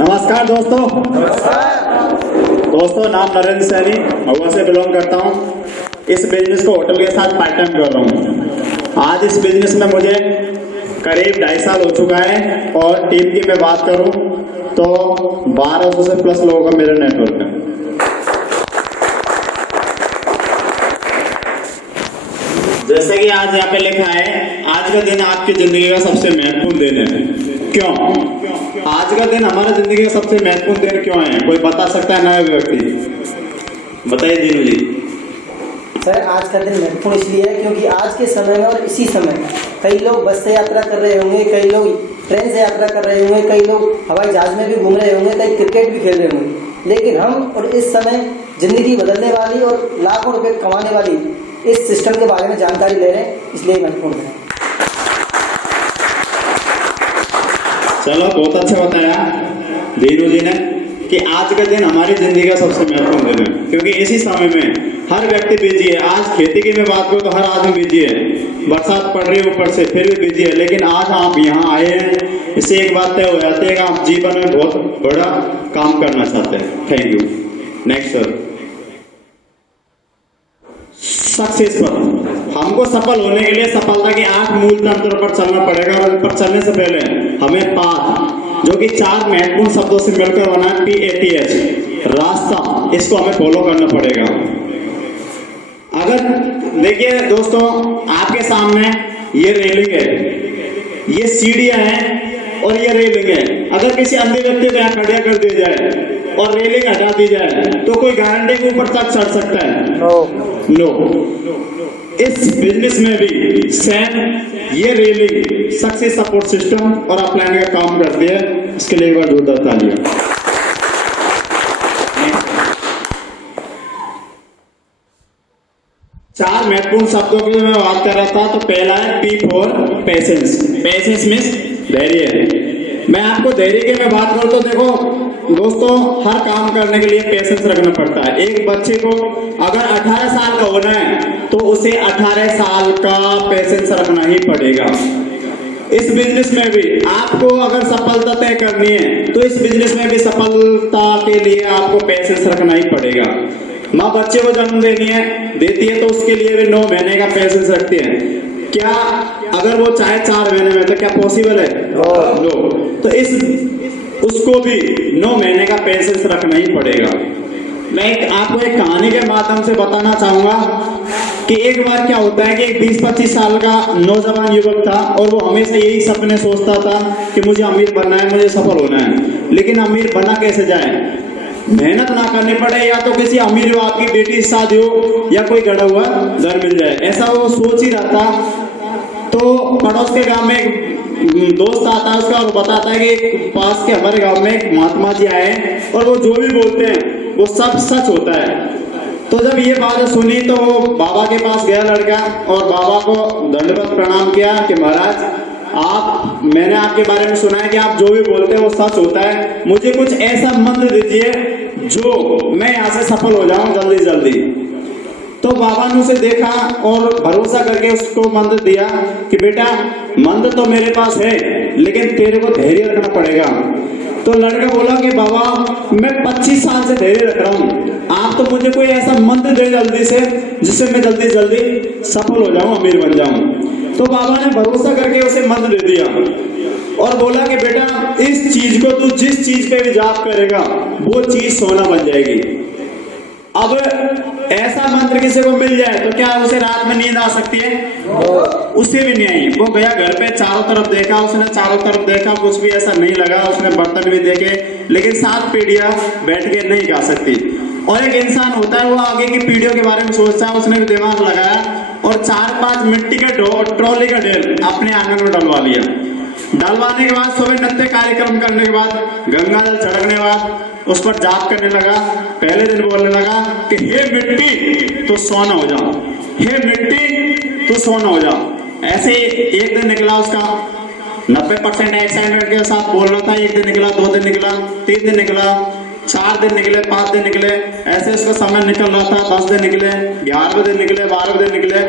नमस्कार दोस्तों। नाम नरेंद्र सैनी, महुआ से बिलोंग करता हूँ। इस बिजनेस को होटल के साथ पार्ट टाइम कर रहा हूँ। आज इस बिजनेस में मुझे करीब 2.5 साल हो चुका है और टीम की मैं बात करूँ तो 1200 से प्लस लोगों का मेरा नेटवर्क है। जैसे कि आज यहाँ पे लिखा है, आज का दिन आपकी जिंदगी का सबसे महत्वपूर्ण दिन है। क्यों आज का दिन हमारा जिंदगी का सबसे महत्वपूर्ण दिन क्यों है? कोई बता सकता है? नया व्यक्ति बताइए। दीनू जी। सर, आज का दिन महत्वपूर्ण इसलिए है क्योंकि आज के समय में और इसी समय कई लोग बस से यात्रा कर रहे होंगे, कई लोग ट्रेन से यात्रा कर रहे होंगे, कई लोग हवाई जहाज में भी घूम रहे होंगे, कई क्रिकेट भी खेल रहे होंगे। लेकिन हम और इस समय जिंदगी बदलने वाली और लाखों रुपए कमाने वाली इस सिस्टम के बारे में जानकारी ले रहे हैं, इसलिए महत्वपूर्ण है। चलो, बहुत अच्छा बताया धीरू जी ने कि आज का दिन हमारी जिंदगी का सबसे महत्वपूर्ण दिन है, क्योंकि इसी समय में हर व्यक्ति बिजी है। आज खेती की मैं बात करूँ तो हर आदमी बिजी है, बरसात पड़ रही है ऊपर से फिर भी बिजी है। लेकिन आज आप यहाँ आए हैं, इससे एक बात तय हो जाती है कि आप जीवन में बहुत बड़ा काम करना चाहते हैं। Thank you. Next sir. Successful, हमको सफल होने के लिए सफलता के 8 मूल तंत्रों पर चलना पड़ेगा और पर चलने से पहले हमें पाथ, जो कि 4 महत्वपूर्ण शब्दों से मिलकर बना है, PATH, रास्ता, इसको हमें फॉलो करना पड़ेगा। अगर देखिए दोस्तों, आपके सामने ये रेलिंग है, ये सीढ़ियां हैं और ये रेलिंग है। अगर किसी अंधे व्यक्ति को यहाँ खड़ा कर दिया जाए और रेलिंग हटा दी जाए तो कोई गारंटी के ऊपर तक चढ़ सकता है? नो। इस बिजनेस में भी सेम ये रेलिंग सक्सेस सपोर्ट सिस्टम और अपलाइन का काम करती है। इसके लिए एक बार जोरदार तालियां। 4 महत्वपूर्ण शब्दों की मैं बात कर रहा था, तो पहला है P for patience. Patience means धैर्य। मैं आपको धैर्य की मैं बात करूं तो देखो दोस्तों, हर काम करने के लिए पेशेंस रखना पड़ता है। एक बच्चे को अगर 18 साल का होना है तो उसे 18 साल का पेशेंस रखना ही पड़ेगा। इस बिजनेस में भी आपको अगर सफलता तय करनी है तो इस बिजनेस में भी सफलता के लिए आपको पेशेंस रखना ही पड़ेगा। माँ बच्चे को जन्म देती है तो उसके लिए भी 9 महीने का पेशेंस रखती है। क्या अगर वो चाहे 4 महीने में, तो क्या पॉसिबल है? नो। तो उसको भी 9 महीने का पेशेंस रखना ही पड़ेगा। मैं आपको एक कहानी के माध्यम से बताना चाहूंगा कि एक बार क्या होता है कि एक 20-25 साल का नौजवान युवक था और वो हमेशा यही सपने सोचता था कि मुझे अमीर बनना है, मुझे सफल होना है। लेकिन अमीर बना कैसे जाए? मेहनत ना करनी पड़े, या तो किसी अमीर बाप की बेटी से शादी हो या कोई गड़ा हुआ घर मिल जाए, ऐसा वो सोच ही रहा था। तो पड़ोस के गांव में एक दोस्त आता है उसका और बताता है कि पास के हमारे गांव में एक महात्मा जी आए हैं और वो जो भी बोलते हैं वो सब सच होता है। तो जब ये बात सुनी तो वो बाबा के पास गया लड़का और बाबा को दंडवत प्रणाम किया कि महाराज, मैंने आपके बारे में सुना है कि आप जो भी बोलते हैं वो सच होता है। मुझे कुछ ऐसा मंत्र दीजिए जो मैं यहाँ से सफल हो जाऊं जल्दी जल्दी। तो बाबा ने उसे देखा और भरोसा करके उसको मंत्र दिया कि बेटा, मंत्र तो मेरे पास है लेकिन तेरे को धैर्य रखना पड़ेगा। तो लड़का बोला कि बाबा, मैं 25 साल से धैर्य रख रहा हूँ, आप तो मुझे कोई ऐसा मंत्र दे जल्दी से जिससे मैं जल्दी जल्दी सफल हो जाऊं, अमीर बन जाऊं। तो बाबा ने भरोसा करके उसे मंत्र दे दिया और बोला कि बेटा, इस चीज को तू जिस चीज पे भी जाप करेगा वो चीज सोना बन जाएगी। अब ऐसा मंत्र किसी को मिल जाए तो क्या उसे रात में नींद आ सकती है? उसे भी नहीं आई। वो गया घर पे, चारों तरफ देखा, उसने चारों तरफ देखा, कुछ भी ऐसा नहीं लगा। उसने बर्तन भी देखे लेकिन 7 पीढ़ियां बैठ के नहीं गा सकती। और एक इंसान होता है, वो आगे की पीढ़ियों के बारे में सोचता है। उसने भी दिमाग लगाया और 4-5 मिट्टी के ट्रॉली का ढेर अपने आंगन में डलवा लिया। डलवाने के बाद सुबह नृत्य कार्यक्रम करने के बाद, गंगा जल छिड़कने के बाद उस पर जाप करने लगा। पहले दिन बोलने लगा कि हे मिट्टी तू सोना हो जाओ, हे मिट्टी तू सोना हो जाओ। ऐसे एक दिन निकला उसका 90% एक्साइटमेंट के साथ बोल रहा था। 1 दिन निकला, 2 दिन निकला, 3 दिन निकला, 4 दिन निकले, 5 दिन निकले। ऐसे उसका समय निकल रहा था। 10 दिन निकले, 11वें दिन निकले, 12वें दिन निकले।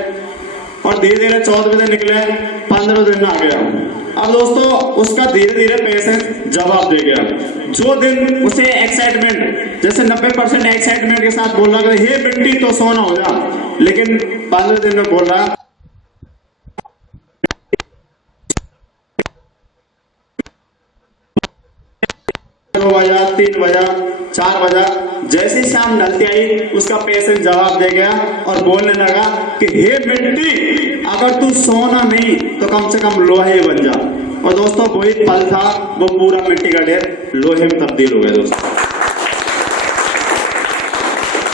और धीरे धीरे 14 दिन निकले, 15 दिन आ गया। अब दोस्तों उसका धीरे धीरे पेशेंस जवाब दे गया। जो दिन उसे एक्साइटमेंट, जैसे 90% एक्साइटमेंट के साथ बोल रहा हे बेटी तो सोना हो जा, लेकिन 15 दिन में बोल रहा 2 बजा, 3 बजा, 4 बजा, जैसे ही शाम ढलती आई उसका पेशेंट जवाब दे गया और बोलने लगा कि हे बेटी अगर तू सोना नहीं तो कम से कम लोहा ही बन जा। और दोस्तों वही पल था, वो पूरा मिट्टी का ढेर लोहे में तब्दील हो गया दोस्तों।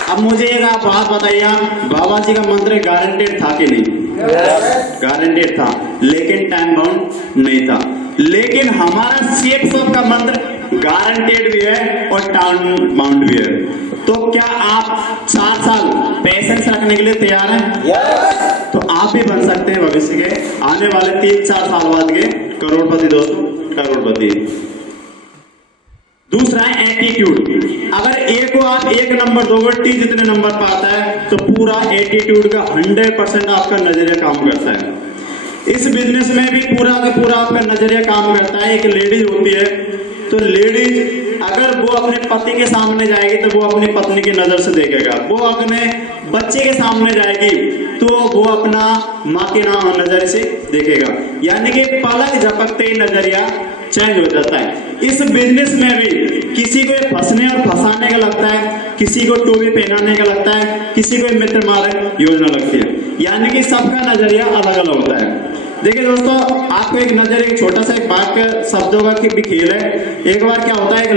अब मुझे एक आप बात बताइए, बाबा जी का मंत्र गारंटेड था कि नहीं? गारंटेड था, लेकिन टाइम बाउंड नहीं था। लेकिन हमारा शेप शॉप का मंत्र गारंटेड भी है और टाइम बाउंड भी है। तो क्या आप 4 साल पेशेंस रखने के लिए तैयार हैं? तो आप भी बन सकते हैं भविष्य के आने वाले 3-4 साल बाद के करोड़पति दोस्तों, करोड़पति। दूसरा है एटीट्यूड। अगर ए को आप 1 नंबर दोगे, टी जितने नंबर पाता है, तो पूरा एटीट्यूड का 100% आपका नजरिया काम करता है। इस बिजनेस में भी पूरा का पूरा आपका नजरिया काम करता है। एक लेडीज होती है, तो लेडीज अगर वो अपने पति के सामने जाएगी तो वो अपनी पत्नी की नजर से देखेगा, वो अपने बच्चे के सामने जाएगी तो वो अपना माँ के नाम नजर से देखेगा। यानी कि पलक झपकते ही नजरिया चेंज हो जाता है। इस बिजनेस में भी किसी को फंसने और फंसाने का लगता है, किसी को टोपी पहनाने का लगता है, किसी को मित्र मारे योजना लगती है। यानी कि सबका नजरिया अलग अलग होता है। देखिए दोस्तों, आपको एक नजर, एक छोटा सा एक वाक्य शब्दों का भी खेल है। एक बार क्या होता है, एक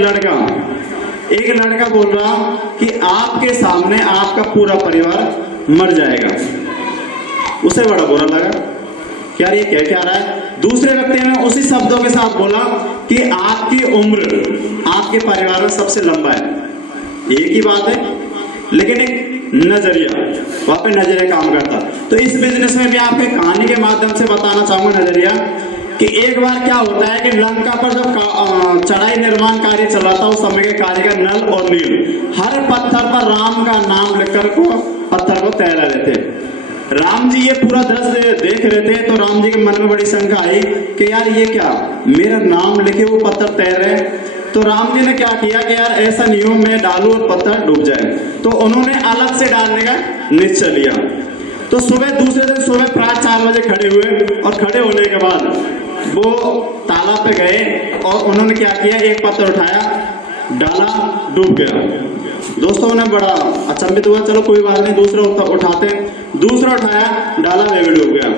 लड़का बोल रहा कि आपके सामने आपका पूरा परिवार मर जाएगा। उसे बड़ा बुरा लगा कि यार ये क्या रहा है। दूसरे व्यक्ति ने उसी शब्दों के साथ बोला कि आपकी उम्र आपके परिवार में सबसे लंबा है। एक ही बात है, लेकिन एक नजरिया, वहां पे नजरिया काम करता। तो इस बिजनेस में भी आपके कहानी के माध्यम से बताना चाहूंगा नजरिया कि एक बार क्या होता है कि लंका पर जब चढ़ाई निर्माण कार्य चल रहा था, उस समय के कारीगर नल और नील हर पत्थर पर राम का नाम लिखकर को पत्थर को तैर रहे थे। राम जी ये पूरा दृश्य देख रहे थे, तो राम जी के मन में बड़ी शंका आई कि यार ये क्या, मेरा नाम लिखे वो पत्थर तैर रहे। तो राम जी ने क्या किया कि यार ऐसा नहीं हो मैं डालू और पत्थर डूब जाए। तो उन्होंने अलग से डालने का निश्चय लिया। तो दूसरे दिन सुबह प्रातः 4 बजे खड़े हुए और खड़े होने के बाद वो तालाब पे गए और उन्होंने क्या किया, एक पत्थर उठाया, डाला, डूब गया। दोस्तों ने बड़ा अचंभित हुआ, चलो कोई बात नहीं, दूसरा उठाते। दूसरा उठाया, डाला, वे भी डूब गया।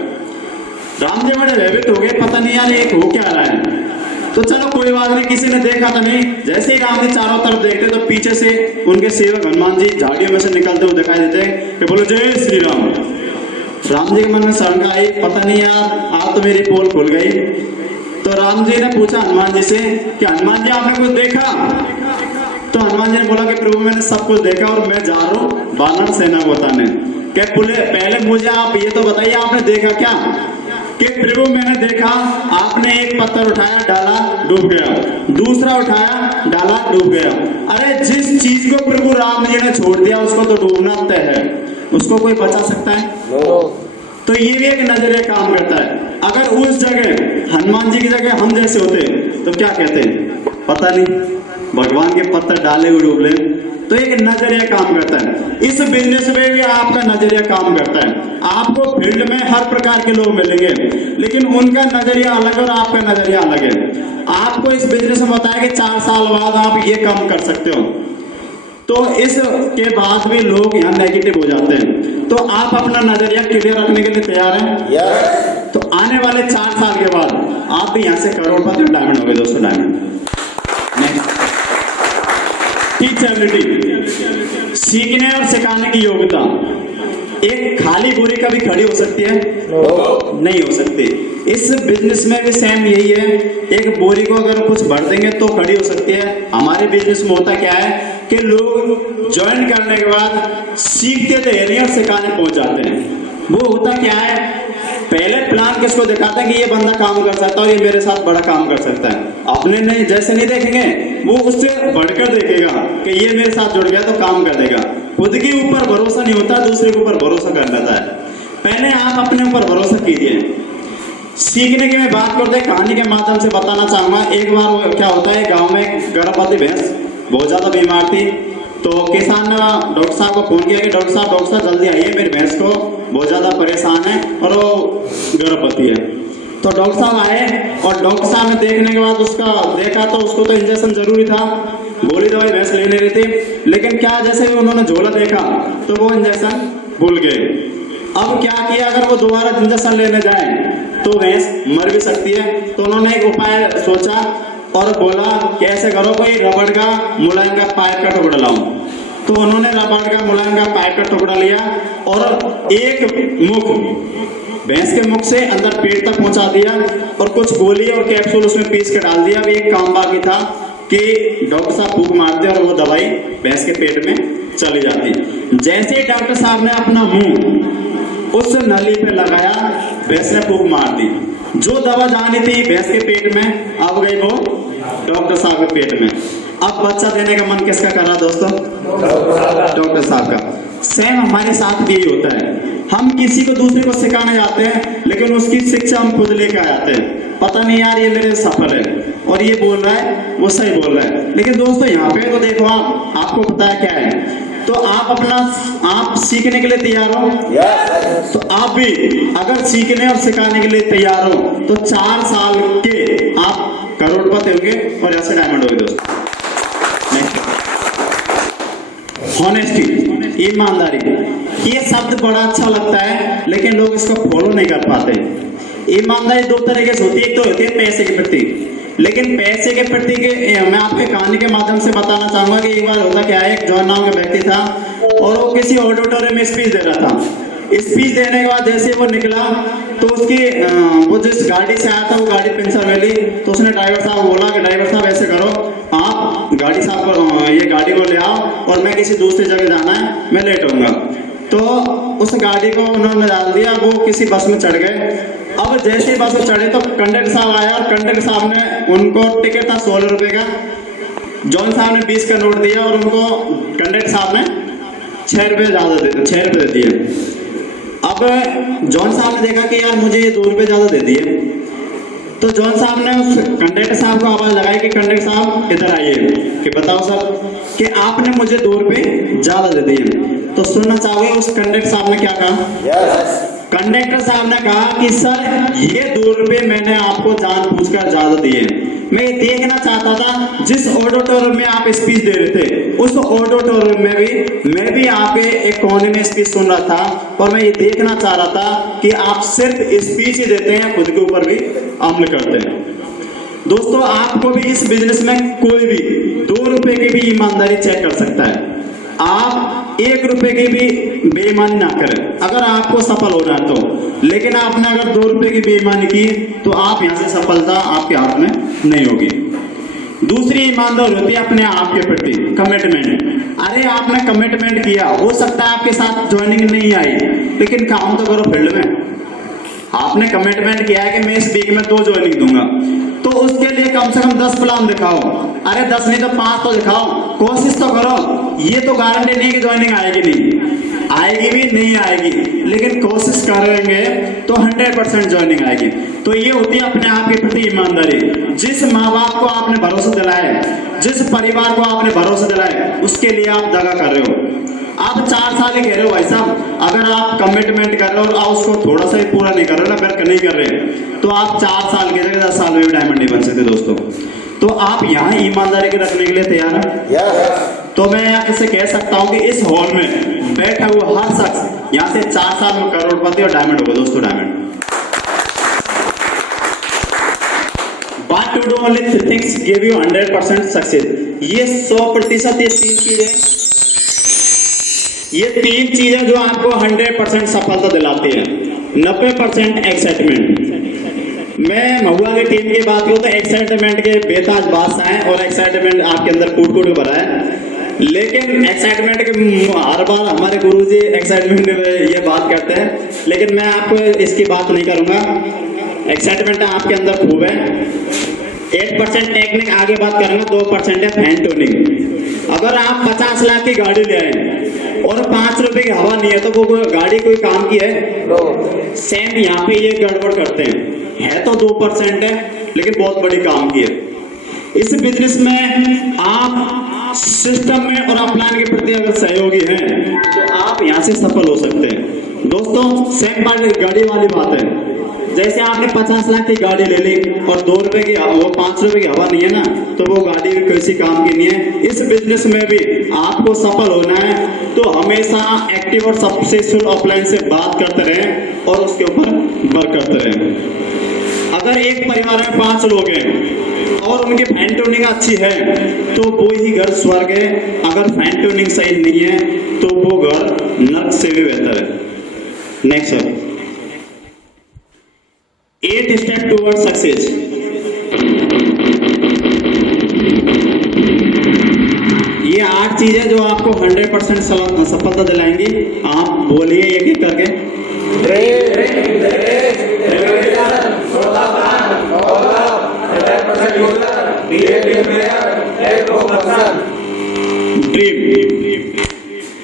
राम जी बड़े भयभीत हो गए, पता नहीं यार एक हो क्या रहा है। तो चलो कोई बात नहीं, किसी ने देखा तो नहीं। जैसे ही राम जी चारों तरफ देखते तो पीछे से उनके सेवक हनुमान जी झाड़ियों में से निकलते हुए दिखाई देते कि बोलो जय श्री राम। राम जी के मन में शंका आई, पता नहीं यार आप तो मेरी पोल खुल गई। तो राम जी ने पूछा हनुमान जी से कि हनुमान जी आपने कुछ देखा? तो हनुमान जी ने बोला कि प्रभु मैंने सब कुछ देखा और मैं जा रहा हूँ वानर सेना को बताने। पहले मुझे आप ये तो बताइए आपने देखा क्या? कि प्रभु मैंने देखा आपने एक पत्थर उठाया, डाला, डूब गया, दूसरा उठाया, डाला, डूब गया। अरे जिस चीज को प्रभु राम जी ने छोड़ दिया उसको तो डूबना तय है, उसको कोई बचा सकता है? तो ये भी एक नजरिया काम करता है। अगर उस जगह हनुमान जी की जगह हम जैसे होते तो क्या कहते हैं, पता नहीं, भगवान के पत्थर डाले हुए डूब ले। तो एक नजरिया काम करता है। इस बिजनेस में भी आपका नजरिया काम करता है। आपको फील्ड में हर प्रकार के लोग मिलेंगे, लेकिन उनका नजरिया अलग और आपका नजरिया अलग है। आपको इस बिजनेस में बताया कि 4 साल बाद आप ये काम कर सकते हो, तो इसके बाद भी लोग यहाँ नेगेटिव हो जाते हैं। तो आप अपना नजरिया क्लियर रखने के लिए तैयार हैं? तो आने वाले 4 साल के बाद आप भी यहाँ से करोड़पति डायमंड हो गए दोस्तों। डायमंड टीचेबिलिटी, सीखने और सिखाने की योग्यता। एक खाली बोरी कभी खड़ी हो सकती है? नहीं हो सकती। इस बिजनेस में भी सेम यही है। एक बोरी को अगर कुछ भर देंगे तो खड़ी हो सकती है। हमारे बिजनेस में होता क्या है कि लोग ज्वाइन करने के बाद सीखते तो नहीं और सिखाने पहुंच जाते हैं। वो होता क्या है, पहले प्लान किसको दिखाता है कि ये बंदा काम कर सकता है और ये मेरे साथ बड़ा काम कर सकता है। अपने नहीं जैसे नहीं देखेंगे, वो उससे बढ़कर देखेगा कि ये मेरे साथ जुड़ गया तो काम कर देगा। खुद के ऊपर भरोसा नहीं होता, दूसरे के ऊपर भरोसा कर लेता है। पहले आप अपने ऊपर भरोसा कीजिए। सीखने की मैं बात करते कहानी के माध्यम से बताना चाहूंगा। एक बार क्या होता है, गांव में एक गर्भवती भैंस बहुत ज्यादा बीमार थी। तो किसान ने डॉक्टर साहब को फोन किया कि डॉक्टर साहब जल्दी आइए, मेरी भैंस को बहुत ज्यादा परेशान है और वो गर्भवती है। तो डॉक्टर साहब आए और डॉक्टर साहब ने देखने के बाद उसका देखा तो उसको तो इंजेक्शन जरूरी था, गोली दवाई भैंस ले रही थी, लेकिन क्या जैसे ही उन्होंने झोला देखा तो वो इंजेक्शन भूल गए। अब क्या किया, अगर वो दोबारा इंजेक्शन लेने जाए तो भैंस मर भी सकती है। तो उन्होंने एक उपाय सोचा और बोला कैसे करो, कोई रबड़ का मुलायम का पाइप का टुकड़ा लाऊं। तो उन्होंने रबड़ का मुलायम का पाइप का टुकड़ा लिया और एक मुख भैंस के मुख से अंदर पेट तक पहुंचा दिया और कुछ गोली और कैप्सूल उसमें पीस के डाल दिया। अभी एक काम बाकी था कि डॉक्टर साहब फूंक मारते और वो दवाई भैंस के पेट में चली जाती। जैसे ही डॉक्टर साहब ने अपना मुंह उस नली पे लगाया, भैंस ने फूंक मार दी। जो दवा जानी थी भैंस के पेट में अब गई वो डॉक्टर साहब के पेट में। अब बच्चा देने का मन किसका कर रहा दोस्तों? डॉक्टर साहब का। सेम हमारे साथ भी यही होता है, हम किसी को दूसरे को सिखाने जाते हैं लेकिन उसकी शिक्षा हम खुद लेकर आते हैं। पता नहीं यार ये मेरे सफल है और ये बोल रहा है वो सही बोल रहा है, लेकिन दोस्तों यहाँ पे तो देखो आपको पता है क्या है। तो आप सीखने के लिए तैयार हो? तो आप भी अगर सीखने और सिखाने के लिए तैयार हो तो 4 साल के आप करोड़पति होंगे और ऐसे डायमंड होंगे दोस्तों। हॉनेस्टी, ईमानदारी, ये शब्द बड़ा अच्छा लगता है लेकिन लोग इसको फॉलो नहीं कर पाते। ईमानदारी 2 तरीके से होती है, एक तो होती है पैसे के प्रति, लेकिन पैसे के प्रति के मैं आपके कहानी के माध्यम से बताना चाहूंगा कि एक बार होता क्या है, एक जॉन नाम का व्यक्ति था और वो किसी ऑडिटोरियम में स्पीच दे रहा था। स्पीच देने के बाद जैसे वो निकला तो उसकी वो जिस गाड़ी से आया था वो गाड़ी पंचर मिली। तो उसने ड्राइवर साहब बोला कि ड्राइवर साहब ऐसे करो, आप गाड़ी साहब को ये गाड़ी को ले आओ और मैं किसी दूसरी जगह जाना है, मैं लेट होऊंगा। तो उस गाड़ी को उन्होंने डाल दिया, वो किसी बस में चढ़ गए। अब जैसे ही बस में चढ़े तो कंडक्टर साहब आया और कंडक्टर साहब ने उनको टिकट था 16 रुपए का, जॉन साहब ने 20 का नोट दिया और उनको कंडक्टर साहब ने 6 रुपए ज्यादा दे दिए। अब जॉन साहब ने देखा कि यार मुझे ये 2 रुपए ज्यादा दे दिए। तो जॉन साहब ने उस कंडक्टर साहब को आवाज लगाई कि कंडक्टर साहब इधर आइए, कि बताओ सर कि आपने मुझे 2 रुपए ज्यादा दे दिए। तो सुनना चाहोगे उस कंडक्टर साहब ने क्या कहा? कंडक्टर साहब ने कहा कि सर ये 2 रुपए मैंने आपको जानबूझकर ज्यादा दिए। मैं ये देखना चाहता था जिस ऑडिटोरियम में आप स्पीच दे रहे थे उस ऑडिटोरियम में मैं भी आपके एक कोने में स्पीच सुन रहा था और मैं ये देखना चाह रहा था कि आप सिर्फ स्पीच ही देते हैं, खुद के ऊपर भी अमल करते हैं। दोस्तों आपको भी इस बिजनेस में कोई भी 2 रुपए की भी ईमानदारी चेक कर सकता है। आप 1 रुपए की भी बेईमानी ना करें अगर आपको सफल होना है तो, लेकिन आपने अगर 2 रुपए की बेईमानी की तो आप यहाँ से सफलता आपके हाथ में नहीं होगी। दूसरी ईमानदारी होती है अपने आप के प्रति कमिटमेंट। अरे आपने कमिटमेंट किया, हो सकता है आपके साथ ज्वाइनिंग नहीं आई लेकिन काम तो करो फील्ड में। आपने कमिटमेंट किया है कि मैं इस वीक में 2 ज्वाइनिंग दूंगा, तो उसके लिए कम से कम 10 प्लान दिखाओ। अरे 10 नहीं तो 5 तो दिखाओ, कोशिश तो करो। ये तो गारंटी नहीं कि ज्वाइनिंग आएगी, नहीं आएगी भी नहीं आएगी, लेकिन कोशिश करेंगे तो 100% ज्वाइनिंग आएगी। तो ये होती है अपने आप के प्रति ईमानदारी। जिस माँ बाप को आपने भरोसा दिलाया, जिस परिवार को आपने भरोसा दिलाया, उसके लिए आप दगा कर रहे हो। आप 4 साल ही कह रहे हो भाई साहब, अगर आप कमिटमेंट कर रहे हो और उसको थोड़ा सा ही पूरा नहीं कर रहे हो ना, नहीं कर रहे तो आप 4 साल की जगह 10 साल में भी डायमंड नहीं बन सकते दोस्तों। तो आप यहाँ ईमानदारी के रखने के लिए तैयार हैं? तो मैं आपसे कह सकता हूँ कि इस हॉल में बैठा हुआ हर शख्स यहाँ से 4 साल में करोड़पति और डायमंड होगा दोस्तों, diamond. But to do only 3 things give you 100% success. ये 100% ये 3 चीजें जो आपको 100% सफलता दिलाती है। 90% एक्साइटमेंट। मैं महुआ की टीम की बात करूं तो एक्साइटमेंट के बेताज बादशाह हैं और एक्साइटमेंट आपके अंदर कूट कूट भरा है। लेकिन एक्साइटमेंट के हर बार हमारे गुरुजी एक्साइटमेंट ये बात करते हैं, लेकिन मैं आपको इसकी बात नहीं करूंगा। एक्साइटमेंट आपके अंदर खूब है। 8% टेक्निक आगे बात करूंगा, 2% है फैन ट्यूनिंग। अगर आप 50 लाख की गाड़ी ले आए और 5 रुपए की हवा नहीं है तो वो गाड़ी कोई काम की है? सेम यहाँ पे ये गड़बड़ करते हैं, है तो 2% है लेकिन बहुत बड़ी काम की है। इस बिजनेस में आप सिस्टम में और अपलाइन के प्रति अगर सहयोगी हैं तो आप यहाँ से सफल हो सकते हैं। दोस्तों सेम गाड़ी वाली बात है, जैसे आपने 50 लाख की गाड़ी ले ली और 2 रुपए की वो 5 रुपए की हवा नहीं है ना, तो वो गाड़ी किसी काम की नहीं है। इस बिजनेस में भी आपको सफल होना है तो हमेशा एक्टिव और सक्सेसफुल ऑफलाइन से बात करते रहें और उसके ऊपर वर्क करते रहें। अगर एक परिवार में 5 लोग हैं और उनकी फैन ट्यूनिंग अच्छी है तो वो ही घर स्वर्ग है, अगर फैन ट्यूनिंग सही नहीं है तो वो घर नर्क से भी बेहतर है। Next sir, 8 step toward success. ये 8 चीजें जो आपको 100% सफलता दिलाएंगी। आप बोलिए एक एक करके। ड्रीम,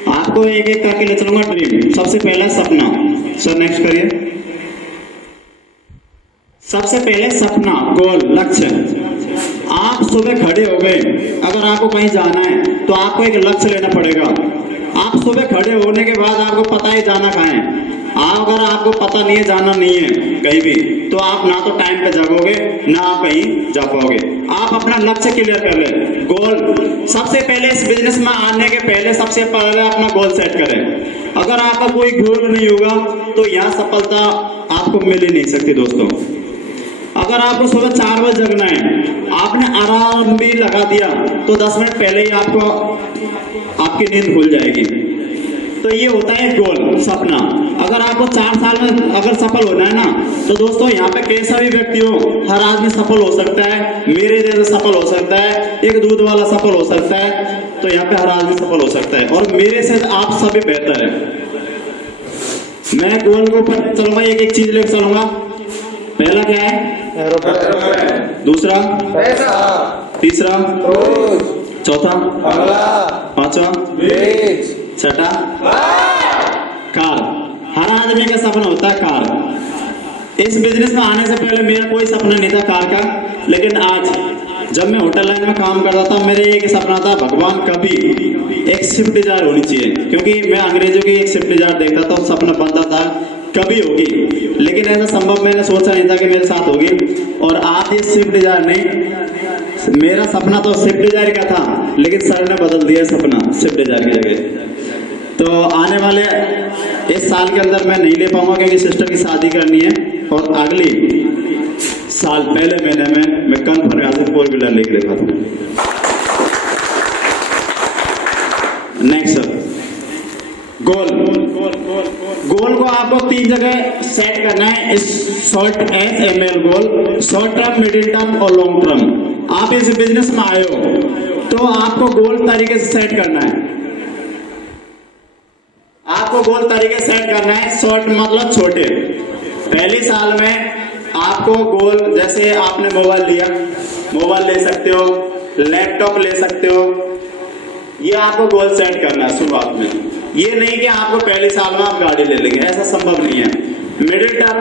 आपको एक एक करके ले चलूंगा। ड्रीम सबसे पहला सपना। सर नेक्स्ट करिए। सबसे पहले सपना, गोल, लक्ष्य। आप सुबह खड़े हो गए, अगर आपको कहीं जाना है तो आपको एक लक्ष्य लेना पड़ेगा। आप सुबह खड़े होने के बाद आपको पता है जाना कहाँ है। अगर आपको पता नहीं है, जाना नहीं है कहीं भी, तो आप ना तो टाइम पे जगोगे ना आप कहीं जा पाओगे। आप अपना लक्ष्य क्लियर कर ले, गोल। सबसे पहले इस बिजनेस में आने के पहले सबसे पहले अपना गोल सेट करें। अगर आपका कोई गोल नहीं होगा तो यहाँ सफलता आपको मिल ही नहीं सकती। दोस्तों अगर आपको सुबह 4 बजे जगना है, आपने अलार्म भी लगा दिया तो 10 मिनट पहले ही आपकी नींद खुल जाएगी। तो ये होता है गोल, सपना। अगर आपको 4 साल में अगर सफल होना है ना, तो दोस्तों यहाँ पे कैसा भी व्यक्ति हो, हर आदमी सफल हो सकता है। मेरे जैसे सफल हो सकता है, एक दूध वाला सफल हो सकता है, तो यहाँ पे हर आदमी सफल हो सकता है और मेरे से आप सभी बेहतर है। मैं गोल के ऊपर चलूंगा, एक एक चीज लेकर चलूंगा। पहला क्या है? दूसरा पैसा, तीसरा चौथा पांचवा, छठा कार। हर आदमी का सपना होता है कार। इस बिजनेस में आने से पहले मेरा कोई सपना नहीं था कार का, लेकिन आज जब मैं होटल लाइन में काम करता था, मेरे एक सपना था, भगवान कभी एक स्विफ्ट डिजायर होनी चाहिए, क्योंकि मैं अंग्रेजों की एक स्विफ्ट डिजायर देखता था, सपना बनता था कभी होगी, लेकिन ऐसा संभव मैंने सोचा नहीं था कि मेरे साथ होगी। और आज ये स्विफ्ट डिजायर नहीं, मेरा सपना तो स्विफ्ट डिजायर का था, लेकिन सर ने बदल दिया सपना स्विफ्ट डिजायर की जगह। तो आने वाले इस साल के अंदर मैं नहीं ले पाऊंगा क्योंकि सिस्टर की शादी करनी है, और अगली साल पहले महीने में मैं कन्फर्म यहाँ से 4 व्हीलर लेके लेता हूँ। नेक्स्ट सर, गोल। गोल को आपको 3 जगह सेट करना है। शॉर्ट SML गोल, शॉर्ट टर्म, मिडिल टर्म और लॉन्ग टर्म। आप इस बिजनेस में आए हो तो आपको गोल तरीके से सेट करना है। आपको गोल तरीके से सेट करना है। शॉर्ट मतलब छोटे। पहले साल में आपको गोल, जैसे आपने मोबाइल लिया, मोबाइल ले सकते हो, लैपटॉप ले सकते हो, ये आपको गोल सेट करना है शुरुआत में। ये नहीं कि आपको पहले साल में आप गाड़ी ले लेंगे, ऐसा संभव नहीं है। मिडिल टर्म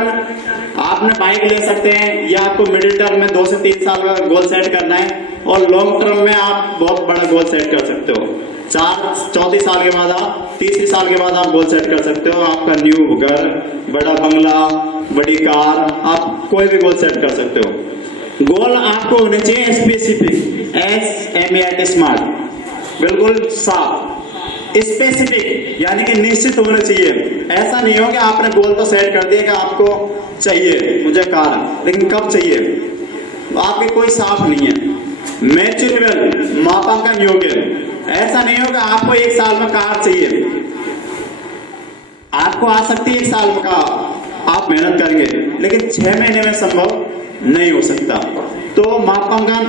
आपने बाइक ले सकते हैं, या आपको मिडिल टर्म में 2 से 3 साल का गोल सेट करना है, और लॉन्ग टर्म में आप बहुत बड़ा गोल सेट कर सकते हो। 4-4 साल के बाद आप 30 साल के बाद आप गोल सेट कर सकते हो। आपका न्यू घर, बड़ा बंगला, बड़ी कार, आप कोई भी गोल सेट कर सकते हो। गोल आपको होने चाहिए स्पेसिफिक, SMART, स्मार्ट, बिल्कुल साफ, स्पेसिफिक यानी कि निश्चित होना चाहिए। ऐसा नहीं हो कि आपने गोल तो सेट कर दिया कि आपको चाहिए मुझे कार, लेकिन कब चाहिए आपके कोई साफ नहीं है। मैच्योरेबल, मापांकन योग्य। ऐसा नहीं हो कि आपको 1 साल में कार चाहिए, आपको आ सकती है 1 साल का, आप मेहनत करेंगे, लेकिन 6 महीने में संभव नहीं हो सकता। तो मापांकन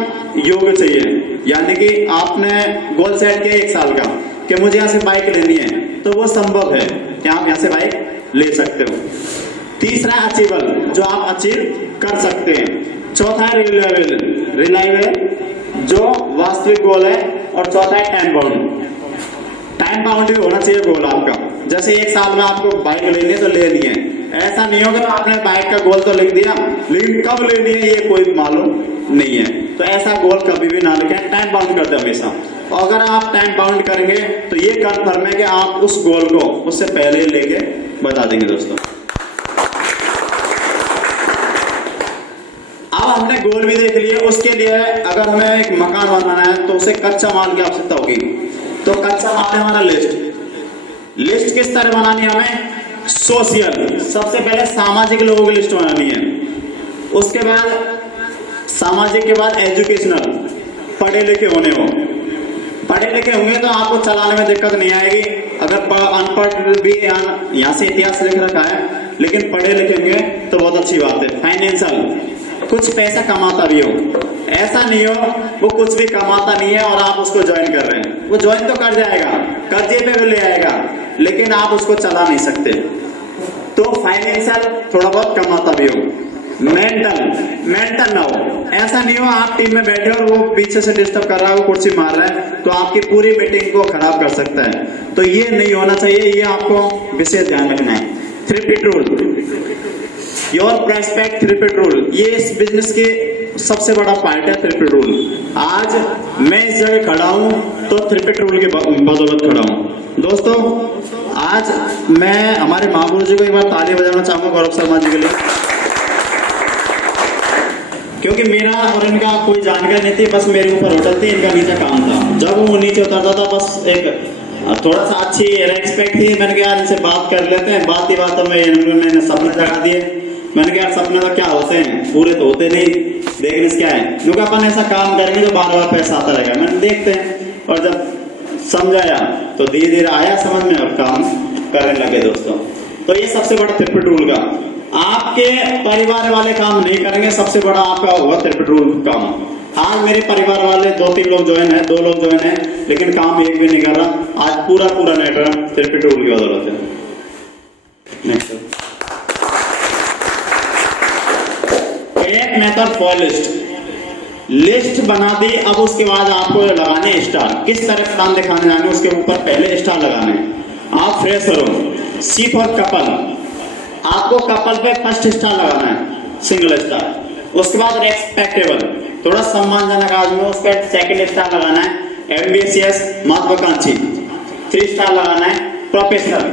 योग्य चाहिए, यानी कि आपने गोल सेट किया 1 साल का कि मुझे यहाँ से बाइक लेनी है, तो वो संभव है कि आप यहाँ से बाइक ले सकते हो। तीसरा अचीवेबल, जो आप अचीव कर सकते हैं। चौथा है रिलायबल, जो वास्तविक गोल है, और चौथा है टाइम बाउंड। टाइम बाउंड भी होना चाहिए गोल आपका। जैसे 1 साल में आपको बाइक लेनी है तो ले लिए, ऐसा नहीं होगा आपने बाइक का गोल तो लिख दिया लेकिन कब लेनी है ये कोई मालूम नहीं है। तो ऐसा गोल कभी भी ना लिखें, टाइम बाउंड करते हमेशा। और अगर आप टाइम बाउंड करेंगे तो ये कन्फर्म है कि आप उस गोल को उससे पहले लेके बता देंगे दोस्तों। अब हमने गोल भी देख लिए, उसके लिए अगर हमें एक मकान बनाना है तो उसे कच्चा माल की आवश्यकता होगी। तो कच्चा माल है हमारा लिस्ट किस तरह बनानी है हमें? सोशल, सबसे पहले सामाजिक लोगों की लिस्ट बनानी है। उसके बाद सामाजिक के बाद एजुकेशनल, पढ़े लिखे होने हो। पढ़े लिखे होंगे तो आपको चलाने में दिक्कत नहीं आएगी। अगर अनपढ़ भी यहाँ से इतिहास लिख रखा है लेकिन पढ़े लिखे होंगे तो बहुत अच्छी बात है। फाइनेंशियल, कुछ पैसा कमाता भी हो, ऐसा नहीं हो वो कुछ भी कमाता नहीं है और आप उसको ज्वाइन कर रहे हैं। वो ज्वाइन तो कर जाएगा, कर्जे पे भी ले आएगा लेकिन आप उसको चला नहीं सकते। तो फाइनेंशियल थोड़ा बहुत कमाता भी हो। मेंटल ना हो, ऐसा नहीं हो आप टीम में बैठे और वो पीछे से डिस्टर्ब कर रहा है, वो कुर्सी मार रहा है तो आपकी पूरी मीटिंग को खराब कर सकता है। तो ये नहीं होना चाहिए, ये आपको विशेष ध्यान रखना है। 3P rule, your prospect 3P rule, ये इस बिजनेस के सबसे बड़ा पार्ट है। 3P रूल, आज मैं इस जगह खड़ा हूं तो 3P रूल की बदौलत खड़ा हूं। दोस्तों आज मैं हमारे महापुरुष जी को एक बार ताली बजाना चाहूंगा, गौरव शर्मा जी के लिए, क्योंकि मेरा और इनका कोई जानकारी नहीं थी, बस मेरे ऊपर होटल थी, इनका नीचे काम था। जब वो नीचे उतरता था बस एक थोड़ा सा अच्छी रेस्पेक्ट थी, मैंने कहा यार इनसे बात कर लेते हैं। बात ही बातों में मैंने सपने जगा दिए। मैंने कहा यार सपने तो क्या होते हैं, पूरे तो होते नहीं, देखने से क्या है, क्योंकि अपन ऐसा काम करेंगे तो बार बार पैसा आता रहेगा। मैंने देखते हैं और जब समझाया तो धीरे धीरे आया समझ में और काम करने लगे दोस्तों। तो ये सबसे बड़ा 3P रूल का, आपके परिवार वाले काम नहीं करेंगे, सबसे बड़ा आपका होगा 3P रूल काम। आज मेरे परिवार वाले 2-3 लोग ज्वाइन है, 2 लोग ज्वाइन है लेकिन काम एक भी नहीं कर रहा। आज पूरा नेटवर्क 3P रूल की बदौलत है। नेक्स्ट एक मेथड फॉर लिस्ट बना दी। अब उसके बाद आपको लगाने स्टार, किस तरह प्लान दिखाने जाने उसके ऊपर पहले स्टार लगाने। आप फ्रेशर हो, सी फॉर कपल, आपको कपल पे फर्स्ट स्टार लगाना है, सिंगल स्टार। उसके बाद रेस्पेक्टेबल, थोड़ा सम्मानजनक आदमी हो, उस पर सेकंड स्टार लगाना है। एम्बिशियस, महत्वाकांक्षी, 3 स्टार लगाना है। प्रोफेशनल,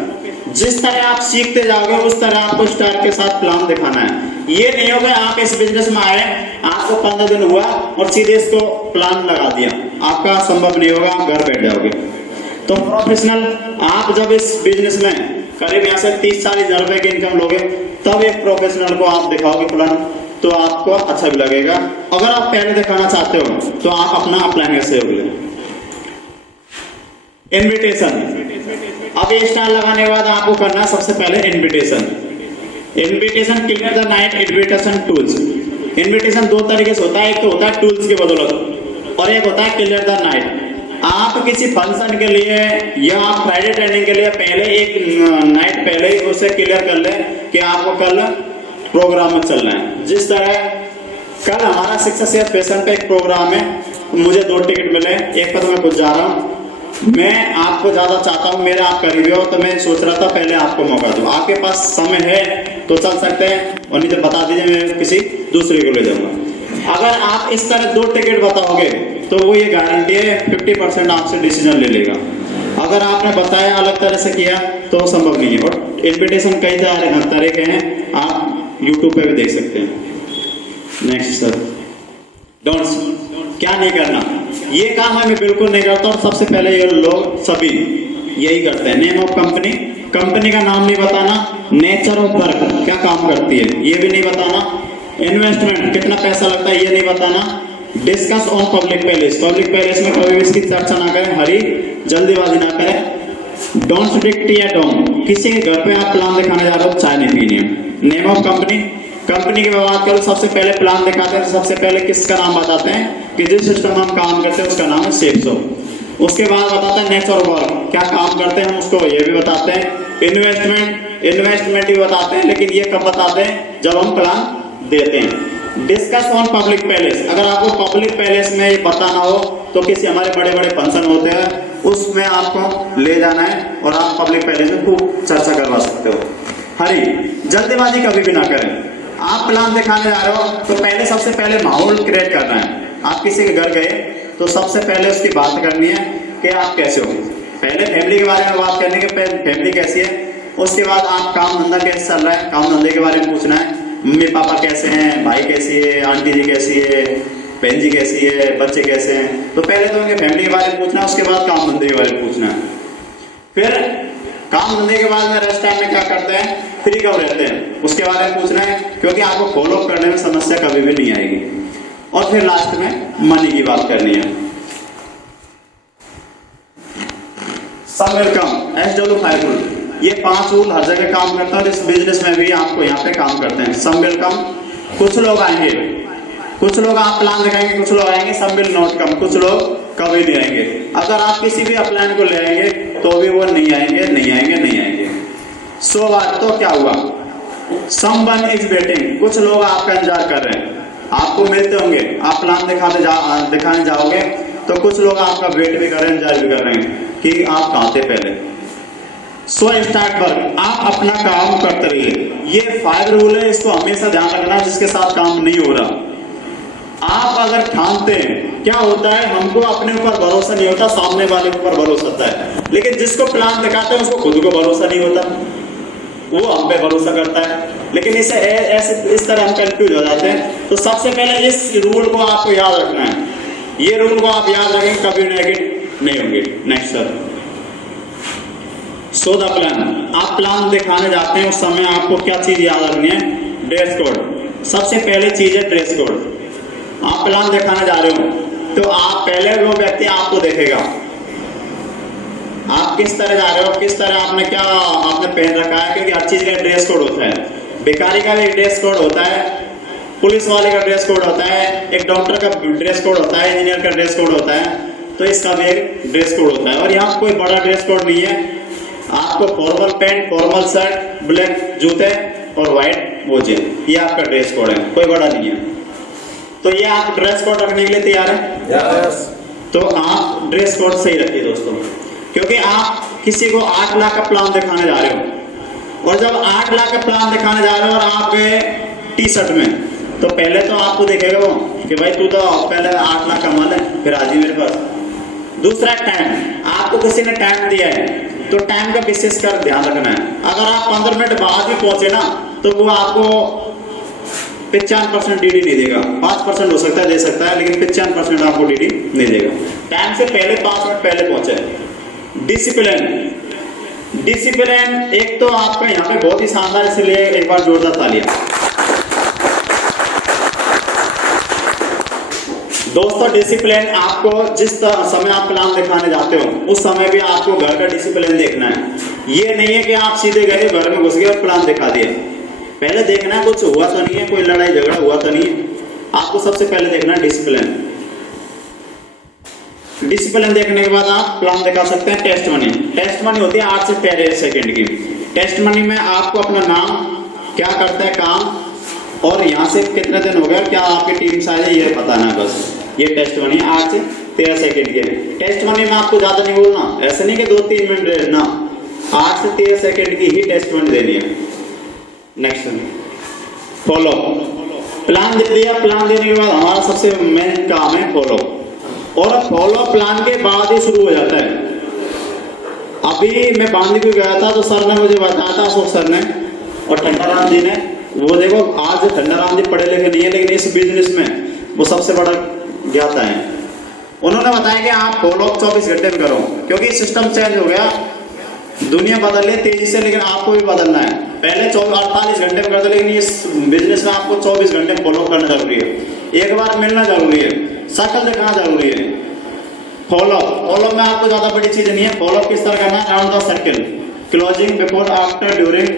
जिस तरह आप सीखते जाओगे उस तरह आपको स्टार के साथ प्लान दिखाना है। ये नहीं होगा आप इस बिजनेस में आए, आपको 15 दिन हुआ और सीधे इसको प्लान लगा दिया, आपका संभव नहीं होगा, आप घर बैठ जाओगे। तो प्रोफेशनल, आप जब इस बिजनेस में करीब यहाँ से 30-40 हजार रुपए की इनकम लोगे तब एक प्रोफेशनल को आप दिखाओगे प्लान, तो आपको अच्छा भी लगेगा। अगर आप पहले दिखाना चाहते हो तो आप अपना प्लान कैसे होगे। इन्विटेशन, अब ये स्टार लगाने के बाद आपको करना है सबसे पहले invitation. Clear the night invitation tools. Invitation 2 तरीके से होता है, एक तो होता है टूल्स की बदौलत और एक होता है क्लियर द नाइट। आप किसी फंक्शन के लिए या फ्राइडे ट्रेनिंग के लिए पहले एक नाइट पहले ही उसे क्लियर कर ले कि आपको कल प्रोग्राम में चलना है। जिस तरह कल हमारा शिक्षा सेहत फैशन पे एक प्रोग्राम है, मुझे 2 टिकट मिले, एक पर मैं खुद जा रहा हूँ। मैं आपको ज्यादा चाहता हूँ, मेरा आप करीबी हो, तो मैं सोच रहा था पहले आपको मौका दूं। आपके पास समय है तो चल सकते हैं और नहीं तो बता दीजिए, मैं किसी दूसरे को ले जाऊंगा। अगर आप इस तरह 2 टिकट बताओगे तो वो ये गारंटी है 50% आपसे डिसीजन ले लेगा। अगर आपने बताया अलग तरह से किया तो संभव नहीं है। और इन्विटेशन कई तरह के हैं, आप YouTube पे भी देख सकते हैं। नेक्स्ट सर, डोंट्स, क्या नहीं करना, ये काम मैं बिल्कुल नहीं करता और सबसे पहले ये लोग सभी यही करते हैं। नेम ऑफ कंपनी, कंपनी का नाम नहीं बताना। नेचर ऑफ वर्क, क्या काम करती है ये भी नहीं बताना। इन्वेस्टमेंट, कितना पैसा लगता है ये नहीं बताना। Discuss on public palace, public palace में कभी भी इसकी चर्चा ना करें, हरी जल्दीबाजी ना करें। Don't drink tea at home, किसी के घर पे आप प्लान दिखाने जा रहे हो, चाय नहीं पीनी है। नेम ऑफ कंपनी, कंपनी की बात करो, सबसे पहले प्लान दिखाते हैं तो सबसे पहले किसका नाम बताते हैं कि जिस सिस्टम में हम काम करते हैं उसका नाम है सेफ्सो। उसके बाद बताते हैं नेचर ऑफ वर्क, क्या काम करते हैं हम उसको ये भी बताते हैं। इन्वेस्टमेंट भी बताते हैं, लेकिन ये कब बताते हैं जब हम प्लान देते हैं। डिस्कस ऑन पब्लिक पैलेस, अगर आपको पब्लिक पैलेस में ये बताना हो तो किसी हमारे बड़े बड़े फंक्शन होते हैं उसमें आपको ले जाना है और आप पब्लिक पैलेस में खूब चर्चा करवा सकते हो। हरी, जल्दबाजी कभी भी ना करें। आप प्लान दिखाने जा रहे हो तो पहले सबसे पहले माहौल क्रिएट करना है। आप किसी के घर गए तो सबसे पहले उसकी बात करनी है कि आप कैसे हो। पहले फैमिली के बारे में बात करने के, फैमिली कैसी है, उसके बाद आप काम धंधा कैसे चल रहा है, काम धंधे के बारे में पूछना है। मम्मी पापा कैसे हैं, भाई कैसी है, आंटी जी कैसी है, बहन जी कैसी है, बच्चे कैसे हैं। तो पहले तो उनके फैमिली के बारे में पूछना है, उसके बाद काम धंधे के बारे में पूछना है। फिर काम धंधे के बाद में रेस्ट टाइम में क्या करते हैं, फ्री कब रहते हैं, उसके बारे में पूछना है, क्योंकि आपको फॉलो अप करने में समस्या कभी भी नहीं आएगी। और फिर लास्ट में मनी की बात करनी है। सब वेलकम, SW5 रूल, ये 5 रूल हर जगह काम करता है। इस बिजनेस में भी आपको यहाँ पे काम करते हैं। सब वेलकम, कुछ लोग आएंगे, कुछ लोग आप प्लान दिखाएंगे, कुछ लोग आएंगे। सब विल नॉट कम, कुछ लोग कभी नहीं आएंगे। अगर आप किसी भी अपलाइन को ले आएंगे तो भी वो नहीं आएंगे, नहीं आएंगे, नहीं आएंगे। सो बात तो क्या हुआ, समवन इज वेटिंग, कुछ लोग आपका इंतजार कर रहे हैं। आपको मिलते होंगे, आप प्लान दिखाने जाओगे तो कुछ लोग आपका वेट भी कर रहे हैं, इंतजार भी कर रहे हैं कि आप कहाँ थे पहले। सो स्टार्ट वर्क, आप अपना काम करते रहिए। ये 5 रूल है, इसको हमेशा ध्यान रखना जिसके साथ काम नहीं हो रहा। आप अगर ठानते हैं, क्या होता है, हमको अपने ऊपर भरोसा नहीं होता, सामने वाले के ऊपर भरोसा होता है। लेकिन जिसको प्लान दिखाते हैं उसको खुद को भरोसा नहीं होता, वो हम पे भरोसा करता है। लेकिन इसे ऐसे इस तरह हम कंफ्यूज हो जाते हैं। तो सबसे पहले इस रूल को आपको याद रखना है। ये रूल को आप याद रखें, कभी नेगेटिव नहीं होंगे। Next sir, so the plan, आप प्लान दिखाने जाते हैं उस समय आपको क्या चीज याद रखनी है, ड्रेस कोड। सबसे पहले चीज है ड्रेस कोड। आप प्लान दिखाने जा रहे हो तो आप पहले वो व्यक्ति आपको देखेगा, आप किस तरह जा रहे हो, किस तरह आपने क्या आपने पहन रखा है, क्योंकि हर चीज का ड्रेस कोड होता है। भिखारी का भी ड्रेस कोड होता है, पुलिस वाले का ड्रेस कोड होता है, एक डॉक्टर का ड्रेस कोड होता है, इंजीनियर का ड्रेस कोड होता है। तो इसका भी एक ड्रेस कोड होता है। और यहाँ कोई बड़ा ड्रेस कोड नहीं है। आपको formal pant, formal shirt, black जूते और व्हाइट मोजे, ये आपका ड्रेस कोड है, कोई बड़ा नहीं है। तो ये आप ड्रेस कोड रखने के लिए तैयार हैं? यस। तो आप ड्रेस कोड सही रखिए दोस्तों, क्योंकि आप किसी को 8 लाख का प्लान दिखाने जा रहे हो। और जब 8 लाख का प्लान दिखाने जा रहे हो और आप गए टी शर्ट में, तो पहले तो आपको देखेगा वो कि भाई तू तो पहले 8 लाख का माल है, फिर आज ही मेरे पास। दूसरा टाइम, आपको किसी ने टाइम दिया है तो टाइम का विशेष कर ध्यान रखना है। अगर आप 15 मिनट बाद ही पहुंचे ना तो वो आपको 95% डीडी नहीं देगा। 5% हो सकता है दे सकता है, लेकिन 95% आपको डीडी नहीं देगा। टाइम से पहले 5 मिनट पहले पहुंचे। डिसिप्लिन, डिसिप्लिन एक तो आपका यहाँ पे बहुत ही शानदार, इसलिए एक बार जोरदार तालियां। दोस्तों डिसिप्लिन, आपको जिस समय आप प्लान दिखाने जाते हो उस समय भी आपको घर का डिसिप्लिन देखना है। ये नहीं है कि आप सीधे गए घर में घुस गए और प्लान दिखा दिया। पहले देखना है कुछ हुआ तो नहीं है, कोई लड़ाई झगड़ा हुआ तो नहीं है। आपको सबसे पहले देखना है डिसिप्लिन। डिसिप्लिन देखने के बाद आप प्लान दिखा सकते हैं। टेस्ट मनी, टेस्ट मनी होती है 8 से 13 सेकंड की। टेस्ट मनी में आपको अपना नाम, क्या करता है काम, और यहाँ से कितने दिन हो गए, क्या आपकी टीम से है, ये बताना है बस। ये टेस्ट मनी 8 से 13 सेकंड के। टेस्ट मनी में आपको ज्यादा नहीं बोलना, ऐसे नहीं कि 2-3 मिनट देना, 8 से 13 सेकंड की ही टेस्ट मनी देनी है। नेक्स्ट फॉलो, प्लान दे दिया, प्लान देने के बाद हमारा सबसे मेन काम है फॉलो। और फॉलो प्लान के बाद ही शुरू हो जाता है। अभी मैं बांदीपुर गया था तो सर ने मुझे बताया था, अशोक सर ने और ठंडाराम जी ने, वो देखो आज ठंडाराम जी पढ़े लिखे नहीं है लेकिन इस बिजनेस में वो सबसे बड़ा ज्ञाता है। उन्होंने बताया कि आप फॉलो 24 घंटे में करो, क्योंकि सिस्टम चेंज हो गया, दुनिया बदल रही है तेजी से, लेकिन आपको भी बदलना है। पहले 48 घंटे में करते, लेकिन इस बिजनेस में आपको 24 घंटे फॉलो करना जरूरी है। एक बार मिलना जरूरी है, शक्ल दिखाना जरूरी है। फॉलो, फॉलो में आपको ज्यादा बड़ी चीज नहीं है। फॉलो किस तरह करना है, round the circle, closing, before, after, during,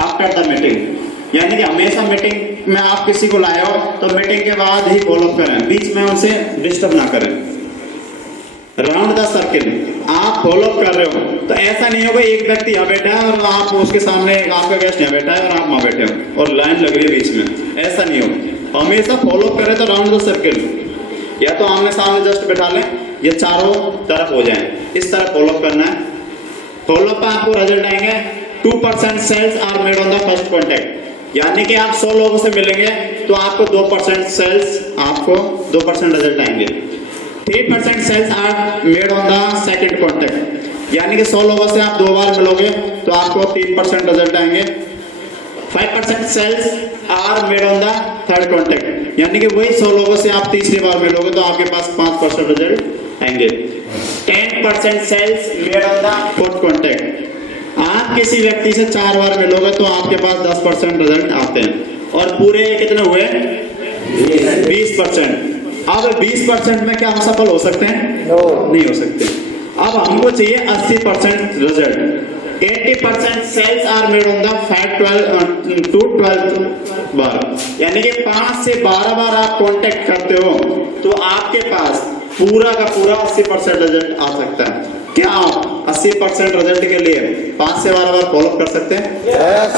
after the meeting. यानी कि हमेशा मीटिंग में आप किसी को लाए हो तो मीटिंग के बाद ही फॉलो करें, बीच में उनसे डिस्टर्ब ना करें। राउंड द सर्किल, आप फॉलो कर रहे हो तो ऐसा नहीं होगा एक व्यक्ति यहाँ बैठा है और आप उसके सामने आपका गेस्ट यहाँ बैठा है और आप वहां बैठे हो और लाइन लग रही है बीच में, ऐसा नहीं हो। हमेशा फॉलो करें तो राउंड द सर्किल, या तो आमने सामने जस्ट बैठा लें या चारों तरफ हो जाए, इस तरह फॉलोअप करना है। फॉलोअप पे आपको रिजल्ट आएंगे 2% sales are made on the first contact, यानी कि आप 100 लोगों से मिलेंगे तो आपको 2% सेल्स, आपको 2% रिजल्ट आएंगे। 3% sales are made on the second contact, यानी कि 100 लोगों से आप 2 बार मिलोगे तो आपको 3% रिजल्ट आएंगे। 5% sales are made on the third contact, यानी कि वही 100 लोगों से आप तीसरी बार मिलोगे तो आपके पास 5% रिजल्ट आएंगे। 10% sales made on the fourth contact, आप किसी व्यक्ति से 4 बार मिलोगे तो आपके पास 10% रिजल्ट आते हैं। और पूरे कितने हुए? 20%। अब 20% में क्या हम सफल हो सकते हैं? नहीं हो सकते। अब हमको चाहिए 80% result. 80% sales are made on the fat 12 बार, यानी कि 5 से 12 बार आप कांटेक्ट करते हो तो आपके पास पूरा का पूरा 80% रिजल्ट आ सकता है। क्या आप 80% रिजल्ट के लिए 5 से 12 बार फॉलो कर सकते हैं? yes.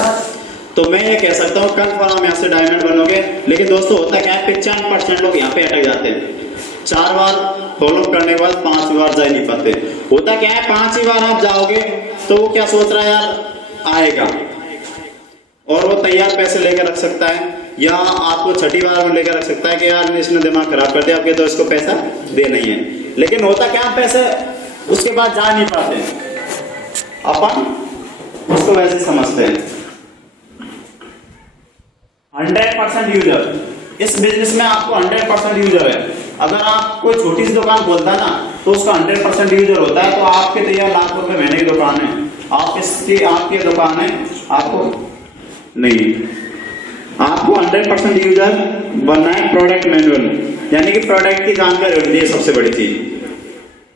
तो मैं ये कह सकता हूँ कन्फर्म यहाँ से डायमंड बनोगे। लेकिन दोस्तों होता क्या है, 95% लोग यहाँ पे अटक जाते हैं। 4 बार फॉलो करने के बाद 5 बार जा नहीं पाते। होता क्या है, 5 बार आप जाओगे तो वो क्या सोच रहा है, यार आएगा, और वो तैयार पैसे लेकर रख सकता है, या आपको 6ठी बार में लेकर रख सकता है कि यार इसने दिमाग खराब कर दिया, आपके तो इसको पैसा दे नहीं है। लेकिन होता क्या, पैसे उसके बाद जा नहीं पाते, अपन उसको वैसे समझते हैं। 100% यूजर, इस बिजनेस में आपको 100% यूजर है। अगर आप कोई छोटी सी दुकान खोलता है ना तो उसका 100% यूजर होता है, तो आपके तो यह लाख रुपए महीने की दुकान है, आपकी दुकान है, आपको नहीं, आपको 100% यूजर बनना है। प्रोडक्ट मैनुअल, यानी कि प्रोडक्ट की जानकारी होती है सबसे बड़ी चीज।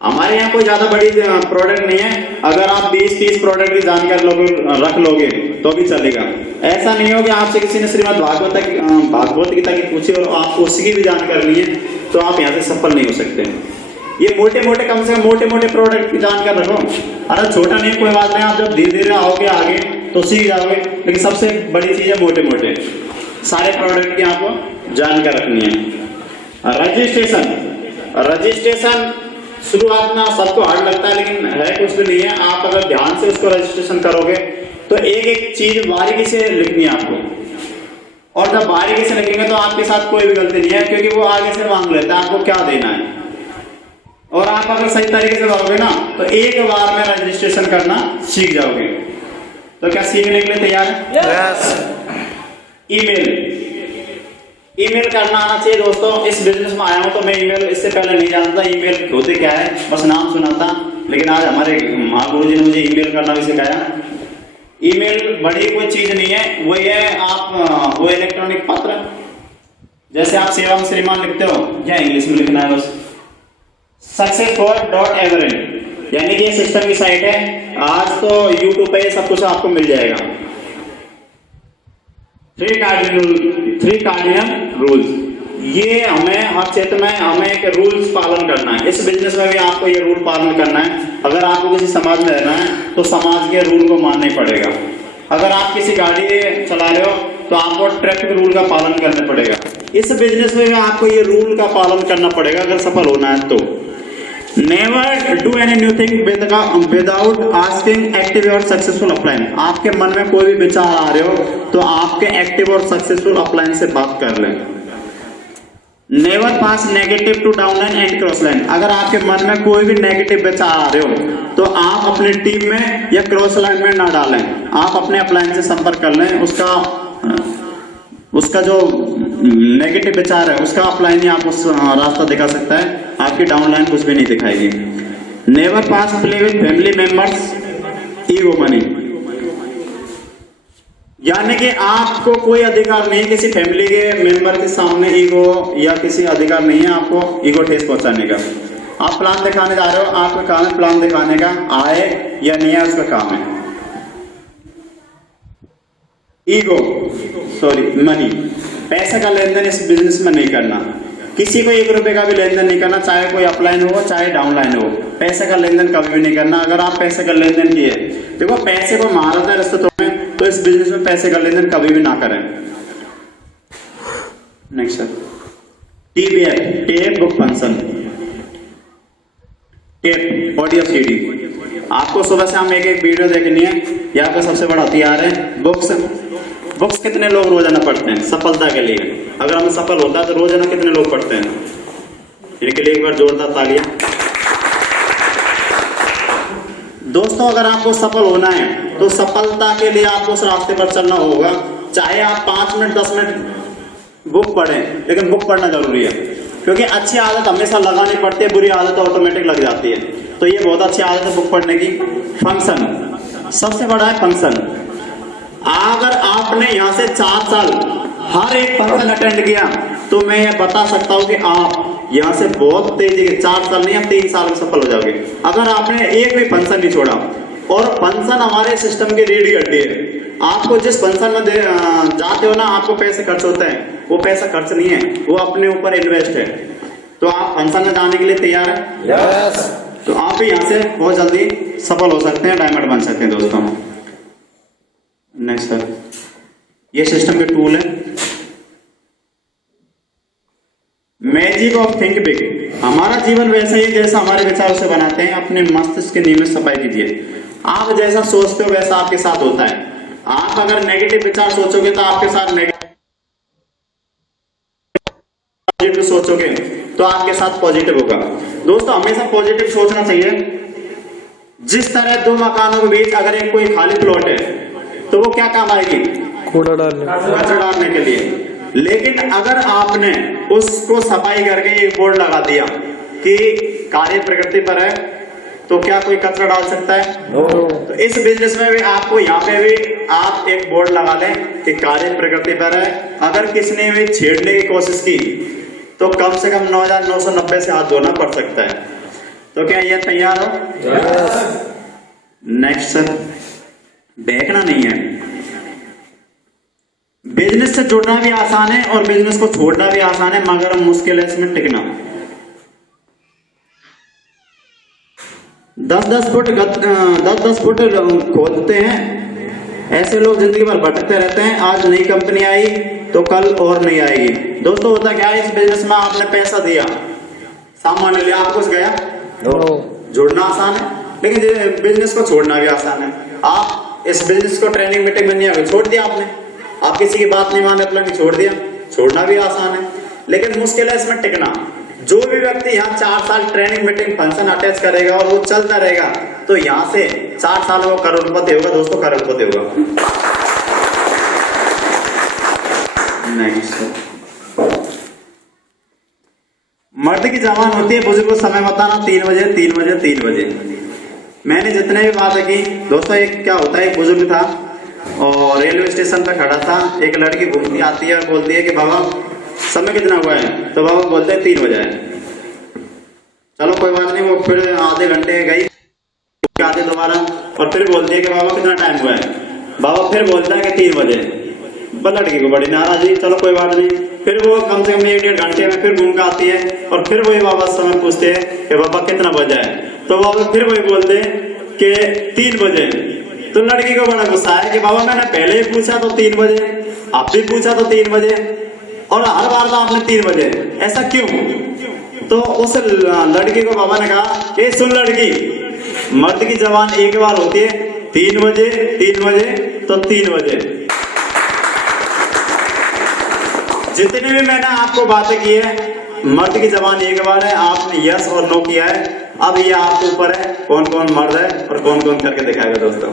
हमारे यहाँ कोई ज्यादा बड़ी प्रोडक्ट नहीं है, अगर आप 20-30 प्रोडक्ट की जानकारी रख लोगे तो भी चलेगा। ऐसा नहीं हो कि आपसे किसी ने श्रीमद् भागवत गीता की पूछी और आपको उसकी भी जानकारी नहीं है तो आप यहाँ से सफल नहीं हो सकते। ये मोटे मोटे, कम से कम मोटे मोटे प्रोडक्ट की जानकारी रखो। अरे छोटा नहीं, कोई बात नहीं, आप जब धीरे धीरे आओगे आगे तो सीख जाओगे, लेकिन सबसे बड़ी चीज है मोटे मोटे सारे प्रोडक्ट की आपको जानकारी रखनी है। रजिस्ट्रेशन शुरुआत में सबको हार्ड लगता है, लेकिन है कुछ भी नहीं है। आप अगर ध्यान से उसको रजिस्ट्रेशन करोगे तो एक एक चीज बारीकी से लिखनी है आपको, और जब बारीकी से लिखेंगे तो आपके साथ कोई भी गलती नहीं है, क्योंकि वो आगे से मांग लेता है आपको क्या देना है। और आप अगर सही तरीके से करोगे ना तो एक बार में रजिस्ट्रेशन करना सीख जाओगे। तो क्या सीखने के लिए तैयार है? yes. ईमेल करना आना चाहिए दोस्तों। इस बिजनेस में आया हूं तो मैं ईमेल इससे पहले नहीं जानता ईमेल होते क्या है, बस नाम सुना था। लेकिन आज हमारे महागुरु जी ने मुझे ईमेल करना भी सिखाया। ईमेल बड़ी कोई चीज नहीं है, वही है आप वो इलेक्ट्रॉनिक पत्र, जैसे आप सेवम श्रीमान लिखते हो या इंग्लिश में लिखना है बस। successful.everin, यानी कि ये सिस्टम की साइट है। आज तो यूट्यूब पे सब कुछ आपको मिल जाएगा। 3 कार्डिनल रूल्स, ये हमें हर क्षेत्र में हमें एक रूल्स पालन करना है। इस बिजनेस में भी आपको ये रूल पालन करना है। अगर आपको किसी समाज में रहना है तो समाज के रूल को मानना ही पड़ेगा। अगर आप किसी गाड़ी चला रहे हो तो आपको ट्रैफिक रूल का पालन करना पड़ेगा। इस बिजनेस में भी आपको ये रूल का पालन करना पड़ेगा अगर सफल होना है तो। Never do any new thing without asking active और सक्सेसफुल अपलाइन। आपके मन में कोई भी विचार आ रहे हो तो आपके एक्टिव और सक्सेसफुल अपलाइन से बात कर लें। Never pass negative to downline and cross line. अगर आपके मन में कोई भी नेगेटिव विचार आ रहे हो तो आप अपनी टीम में या क्रॉस लाइन में ना डालें, आप अपने अपलाइन से संपर्क कर लें। उसका जो नेगेटिव विचार है उसका अपलाइन ही आप उस रास्ता दिखा सकता है, आपकी डाउनलाइन कुछ भी नहीं दिखाएगी। Never pass play with family members ego money, यानी कि आपको कोई अधिकार नहीं किसी फैमिली के मेंबर के सामने ईगो या किसी अधिकार नहीं है आपको ईगो ठेस पहुंचाने का। आप प्लान दिखाने जा रहे हो, आपका काम है प्लान दिखाने का, आए या नहीं आए उसका काम है। मनी, पैसे का लेन देन इस बिजनेस में नहीं करना। किसी को 1 रुपए का भी लेन देन नहीं करना, चाहे कोई अपलाइन हो चाहे डाउनलाइन हो। पैसे का लेन देन कभी भी नहीं करना। अगर आप पैसे का लेन देन किए, देखो पैसे को महारत है रिश्तों में, तो इस बिजनेस में पैसे का लेन देन कभी भी ना करें। Next sir, TBF tape book function. Tape audio CD. आपको सुबह शाम एक एक वीडियो देखनी है। यहाँ पे सबसे बड़ा हथियार है बुक्स। बुक्स कितने लोग रोजाना पढ़ते हैं सफलता के लिए? अगर हम सफल होता है तो रोजाना कितने लोग पढ़ते हैं? इनके लिए एक बार जोरदार तालियां। दोस्तों अगर आपको सफल होना है तो सफलता के लिए आपको उस रास्ते पर चलना होगा। चाहे आप 5 मिनट 10 मिनट बुक पढ़ें, लेकिन बुक पढ़ना जरूरी है, क्योंकि अच्छी आदत हमेशा लगानी पड़ती है, बुरी आदत ऑटोमेटिक लग जाती है। तो ये बहुत अच्छी आदत है बुक पढ़ने की। फंक्शन सबसे बड़ा है फंक्शन। अगर आपने यहाँ से 4 साल हर एक फंक्शन अटेंड किया तो मैं ये बता सकता हूँ कि आप यहाँ से बहुत तेजी के 4 साल नहीं, आप 3 साल में सफल हो जाओगे। अगर आपने एक भी फंक्शन नहीं छोड़ा, और फंक्शन हमारे सिस्टम की रीढ़ की हड्डी है। आपको जिस फंक्शन में जाते हो ना, आपको पैसे खर्च होता है, वो पैसा खर्च नहीं है, वो अपने ऊपर इन्वेस्ट है। तो आप फंक्शन में जाने के लिए तैयार है? यस। तो आप भी यहाँ से बहुत जल्दी सफल हो सकते हैं, डायमंड बन सकते हैं दोस्तों। नेक्स्ट सर, ये सिस्टम के टूल है मैजिक ऑफ थिंक बिग। हमारा जीवन वैसा ही जैसा हमारे विचार उसे बनाते हैं। अपने मस्तिष्क के नियमित सफाई कीजिए। आप जैसा सोचते हो वैसा आपके साथ होता है। आप अगर नेगेटिव विचार सोचोगे तो आपके साथ पॉजिटिव सोचोगे तो आपके साथ पॉजिटिव होगा। दोस्तों हमेशा पॉजिटिव सोचना चाहिए। जिस तरह 2 मकानों के बीच अगर एक कोई खाली प्लॉट है तो वो क्या काम आएगी? कचरा डालने के लिए। लेकिन अगर आपने उसको सफाई करके एक बोर्ड लगा दिया कि कार्य प्रकृति पर है, तो क्या कोई कचरा डाल सकता है? तो इस बिजनेस में भी आपको यहाँ पे भी आप एक बोर्ड लगा लें कि कार्य प्रकृति पर है। अगर किसी ने भी छेड़ने की कोशिश की तो कम से कम 9,990 से हाथ धोना पड़ सकता है। तो क्या ये तैयार हो? नेक्स्ट सर, देखना नहीं है। बिजनेस से जुड़ना भी आसान है और बिजनेस को छोड़ना भी आसान है, मगर मुश्किल है इसमें टिकना। 10-10 फुट खोदते हैं। ऐसे लोग जिंदगी भर भटकते रहते हैं। आज नई कंपनी आई तो कल और नहीं आएगी। दोस्तों होता क्या है, इस बिजनेस में आपने पैसा दिया, सामान लिया, आप कुछ गया। जुड़ना आसान है, लेकिन बिजनेस को छोड़ना भी आसान है। आप इस बिजनेस को ट्रेनिंग मीटिंग में नहीं आगे छोड़ दिया आपने, आप किसी की बात नहीं माने, प्लान छोड़ दिया। छोड़ना भी आसान है, लेकिन मुश्किल है इसमें टिकना। जो भी व्यक्ति यहाँ 4 साल ट्रेनिंग मीटिंग फंक्शन अटैच करेगा और वो चलता रहेगा, तो यहाँ से 4 साल वो करोड़पति होगा। दोस्तों करोड़पति होगा। नेक्स्ट, मर्द की जवान होती है, बुजुर्ग को समय बताना 3 बजे 3 बजे 3 बजे। मैंने जितने भी बातें की दोस्तों, एक क्या होता है, एक बुजुर्ग था और रेलवे स्टेशन पर खड़ा था। एक लड़की घूमती आती है और बोलती है कि बाबा समय कितना हुआ है? तो बाबा बोलते हैं 3 बजे है। चलो कोई बात नहीं, वो फिर आधे घंटे गई, आते दोबारा, और फिर बोलती है कि बाबा कितना टाइम हुआ है? बाबा फिर बोलता है कि 3 बजे। लड़की को बड़ी नाराजगी, चलो कोई बात नहीं। फिर वो कम से कम 1-1.5 घंटे में फिर घूम कर आती है और फिर वही बाबा समय पूछते हैं कि बाबा कितना बजा है? तो बाबा फिर वही बोलते हैं कि 3 बजे। तो लड़की को बड़ा गुस्सा है कि बाबा मैंने पहले ही पूछा तो 3 बजे, अब भी पूछा तो 3 बजे, और हर बार तो आपने 3 बजे, ऐसा क्यों? तो उस लड़की को बाबा ने कहा, ए सुन लड़की, मर्द की जवान एक बार होती है, 3 बजे 3 बजे तो 3 बजे। जितने भी मैंने आपको बातें की है, मर्द की जबान एक बार है। आपने यस और नो किया है। अब ये आपके ऊपर है कौन कौन मर्द है और कौन कौन करके दिखाएगा दोस्तों।